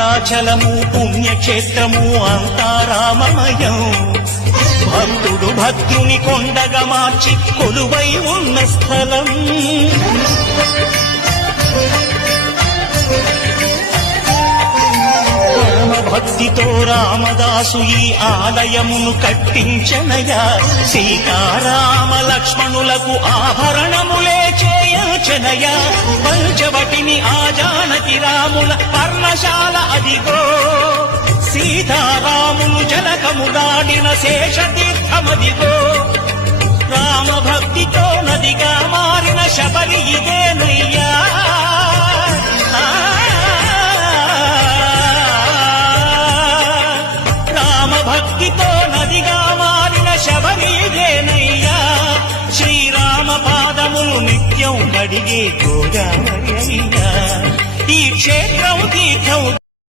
భద్రాచలము పుణ్యక్షేత్రము అంతా రామమయం. భక్తుడు భద్రుని కొండగా మార్చి కొలువై ఉన్న స్థలం. భక్తితో రామదాసు ఈ ఆలయమును కట్టించనయా. సీతారామ లక్ష్మణులకు ఆభరణములే చేయచనయా. పంచవటిని ఆజానకి రాముల పర్ణశాల అదిగో. సీతారాములు జలకము దాడిన శేషతీర్థమదిగో. రామ భక్తితో నదిగా మారిన శబరి ఇదేనయ్యా. భక్తితో నదిగా మారిన శబరిదేనయ్యా. శ్రీరామ పాదములు నిత్యం కడిగే గోదావరి అయ్యా. ఈ క్షేత్రం తీర్థం